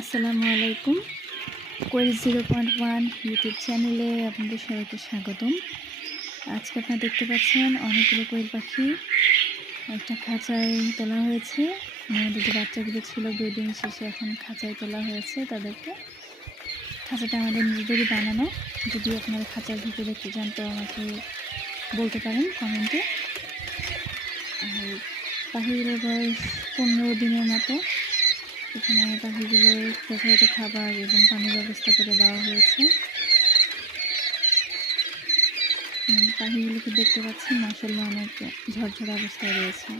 আসসালামু আলাইকুম। কোয়েল 0.1 ইউটিউব চ্যানেলে আপনাদের সবাইকে স্বাগতম। আজকে আপনারা দেখতে পাচ্ছেন অনেকগুলো কোয়েল পাখি একটা খাঁচায় তোলা হয়েছে। আমাদের যে বাচ্চাগুলো ছিল ব্রিডিং শেষে এখন খাঁচায় তোলা হয়েছে তাদেরকে। খাঁচাটা আমাদের নিজেদেরই বানানো। যদি আপনারা খাঁচার ভিতরে দেখতে চান তো আমাকে বলতে পারেন কমেন্টে। আর পাখিগুলোর বয়স 15 দিনের মতো। এখানে পাখিগুলোর যথাযথ খাবার এবং পানির ব্যবস্থা করে দেওয়া হয়েছে। পাখিগুলোকে দেখতে পাচ্ছি মাশাআল্লাহ অনেক ঝরঝরে অবস্থায় রয়েছে।